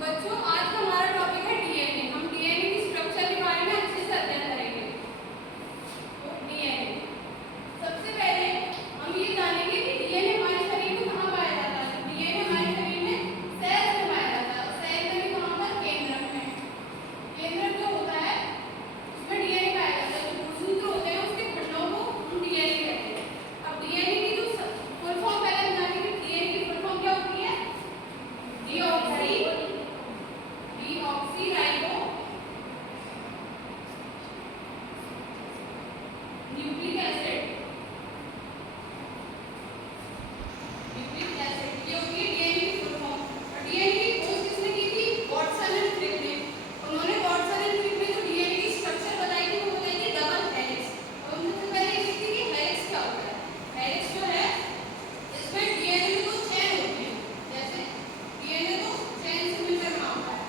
बच्चों आज का हमारा टॉपिक है डीएनए। हम डीएनए की स्ट्रक्चर के बारे में अच्छे से अध्ययन करेंगे। तो डीएनए सबसे पहले हम ये जानेंगे कि डीएनए हमारे शरीर में कहाँ पाया जाता है। डीएनए हमारे शरीर में सेल्स में पाया जाता है। सेल में भी कहाँ होता है? केंद्रक में। केंद्रक जो होता है उसमें डीएनए पाया जाता है। जो गुणसूत्र होते हैं उसके खंडों को हम डीएनए कहते हैं। अब डीएनए की जो फुल फॉर्म पहले हम जानेंगे। डीएनए की फुल फॉर्म क्या होती है? Deoxyribo nucleic acid. Nucleic acid ये होती है डीएनए की फुल फॉर्म। और डीएनए की खोज किसने की थी? वाटसन एंड क्रिक ने। उन्होंने वाटसन एंड क्रिक ने जो डीएनए की स्ट्रक्चर बताई थी वो बताई थी डबल हेलिक्स। और उनसे पहले ये देखती थी कि हेलिक्स क्या होता है। हेलिक्स जो है इसमें डीएनए में दो चेन होती है। जैसे डीएनए तो चेन से मिलकर बना होता है।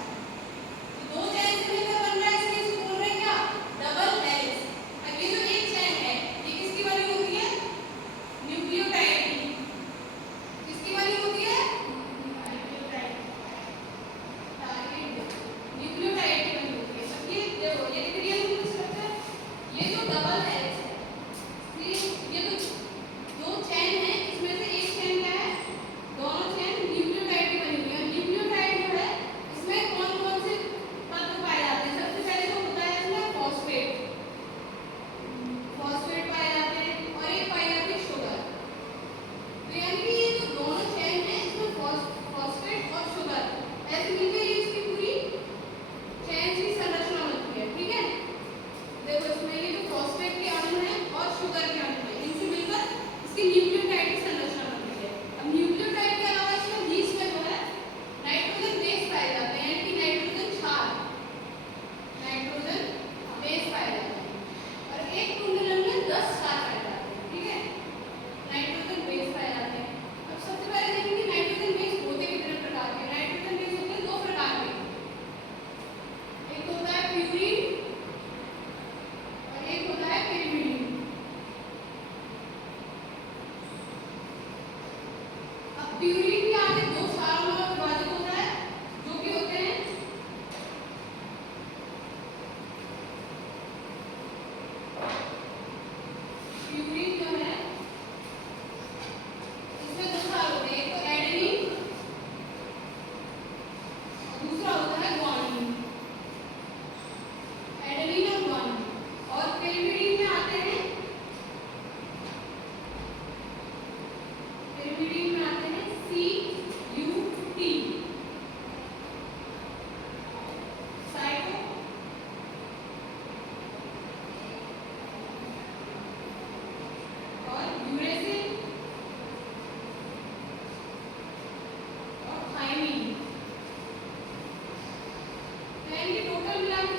तो दो चेन से मिलकर बन रहा है इसलिए इसको बोल रहे हैं क्या? Double helix. अब ये जो एक चेन है ये किसकी बनी होती है? न्यूक्लियोटाइड की। किसकी बनी होती है? न्यूक्लियोटाइड की बनी होती है। अब ये देखो ये दिख रही है मुझे स्ट्रक्चर। ये जो डबल हेलिक्स है ये तो दो चेन है इसमें से एक चेन क्या है? दोनों चेन न्यूक्लियोटाइड की बनी हुई है। न्यूक्लियोटाइड जो है इसमें कौन कौन से तत्व पाए जाते हैं? सबसे पहले तो होता है इसमें फॉस्फेट। फॉस्फेट पाए जाते हैं और एक पाई जाती है शुगर। तो यानी कि ये जो दोनों चेन है इसमें फॉस्फेट और शुगर ऐसे मिलकर ये इसकी पूरी चेन की संरचना बनती है। ठीक है, देखो इसमें ये जो फॉस्फेट के अणु हैं और शुगर के अणु हैं इनसे मिलकर इसकी न्यूक्लियोटाइड की संरचना बनती है। अब न्यूक्लियोटाइड के अलावा इसमें बीच में जो है नाइट्रोजन बेस पाए जाते हैं यानी कि नाइट्रोजन क्षार, नाइट्रोजन बेस पाए जाते हैं। और एक कुंडलम में 10 क्षार पाए जाते हैं। ठीक है, नाइट्रोजन बेस पाए जाते हैं। अब सबसे पहले देखेंगे नाइट्रोजन बेस होते कितने प्रकार के। नाइट्रोजन बेस होते हैं दो प्रकार के। एक होता है प्यूरिन और एक होता है पिरिमिडिन। अब प्यूरिन के आगे दो क्षारों में विभाजित होता है जो कि होते हैं प्यूरिन जो है इसमें दो क्षार होते हैं। एक तो एडेनिन और दूसरा होता है ग्वानिन। एडेनिन और ग्वानिन। और पिरिमिडिन में आते हैं पिरिमिडिन में आते हैं CUT साइटो और यूरेसिल और थायमीन। यानी कि टोटल मिला के